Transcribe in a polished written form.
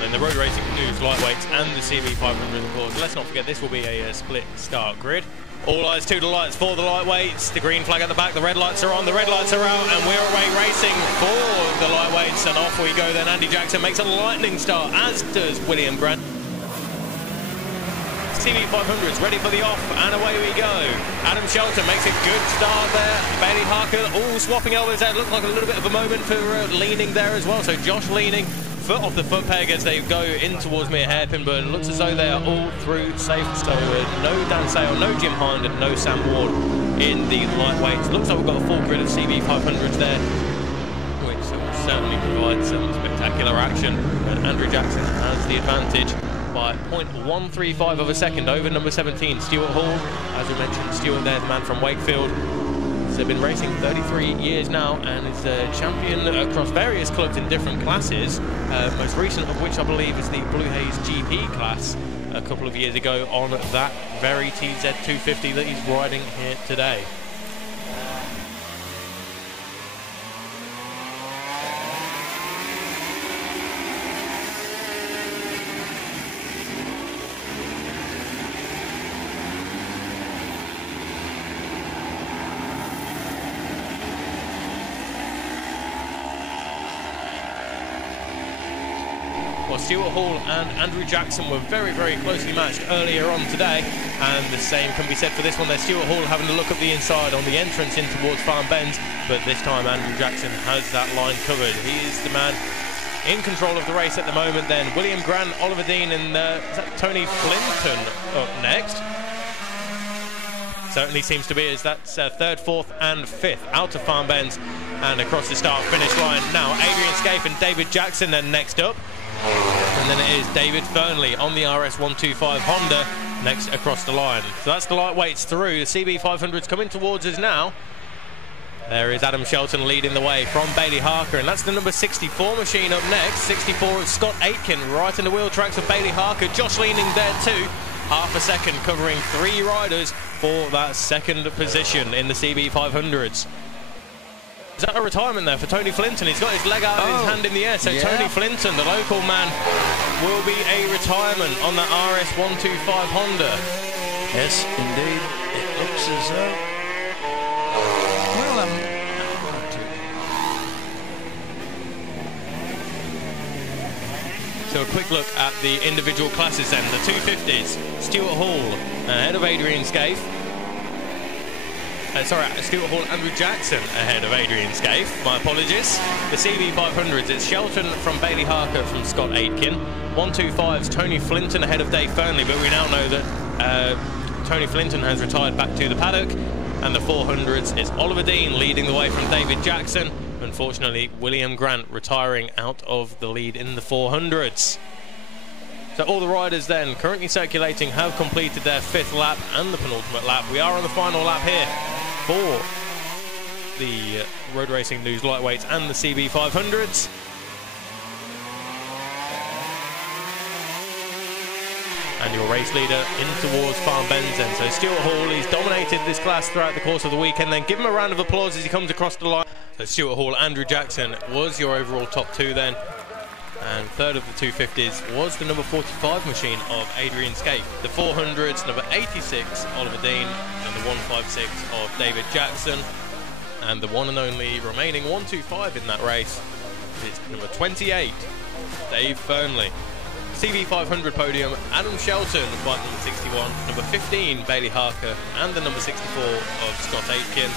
then the Road Racing News Lightweights and the CB500 of course. Let's not forget this will be a split start grid. All eyes to the lights for the lightweights. The green flag at the back, the red lights are on, the red lights are out, and we're away racing for the lightweights, and off we go then. Andy Jackson makes a lightning start, as does William Grant. CB500's ready for the off, and away we go. Adam Shelton makes a good start there. Bailey Harker all swapping elbows there. Looked like a little bit of a moment for leaning there as well. So Josh leaning, foot off the foot peg as they go in towards me at hairpin, but it looks as though they are all through safe. So no Dan Sale, no Jim Hind, and no Sam Ward in the lightweights. Looks like we've got a full grid of CB500s there, which will certainly provide some spectacular action. And Andrew Jackson has the advantage by 0.135 of a second over number 17, Stuart Hall. As we mentioned, Stuart there, the man from Wakefield. He's been racing 33 years now and is a champion across various clubs in different classes. Most recent of which I believe is the Blue Haze GP class a couple of years ago on that very TZ250 that he's riding here today. Well, Stuart Hall and Andrew Jackson were very, very closely matched earlier on today, and the same can be said for this one there. Stuart Hall having to look up the inside on the entrance in towards Farm Bends, but this time Andrew Jackson has that line covered. He is the man in control of the race at the moment then. William Grant, Oliver Dean, and is that Tony Flinton up next? Certainly seems to be, as that's third, fourth and fifth out of Farm Bends and across the start-finish line. Now Adrian Scaife and David Jackson then next up. And then it is David Fernley on the RS125 Honda next across the line. So that's the lightweights through. The CB500's coming towards us now. There is Adam Shelton leading the way from Bailey Harker, and that's the number 64 machine up next. 64 of Scott Aitken right in the wheel tracks of Bailey Harker. Josh leaning there too. Half a second covering 3 riders for that second position in the CB500s. Is that a retirement there for Tony Flinton? He's got his leg out and his hand in the air. So yeah. Tony Flinton, the local man, will be a retirement on the RS125 Honda. Yes, indeed. It looks as though... Well, So a quick look at the individual classes then. The 250s, Stuart Hall ahead of Adrian Scaife. Stuart Hall, Andrew Jackson ahead of Adrian Scaife. My apologies. The CB500s, it's Shelton from Bailey Harker from Scott Aitken. 125's Tony Flinton ahead of Dave Fernley, but we now know that Tony Flinton has retired back to the paddock. And the 400s is Oliver Dean leading the way from David Jackson. Unfortunately, William Grant retiring out of the lead in the 400s. So all the riders then currently circulating have completed their 5th lap and the penultimate lap. We are on the final lap here for the Road Racing News Lightweights and the CB500s. And your race leader in towards Farm Bends then. So Stuart Hall, he's dominated this class throughout the course of the weekend. Then give him a round of applause as he comes across the line. So Stuart Hall, Andrew Jackson was your overall top 2 then. And third of the 250s was the number 45 machine of Adrian Scaife. The 400s, number 86, Oliver Dean, and the 156 of David Jackson. And the one and only remaining 125 in that race is number 28, Dave Fernley. CB500 podium, Adam Shelton, bike number 61, number 15, Bailey Harker, and the number 64 of Scott Aitken.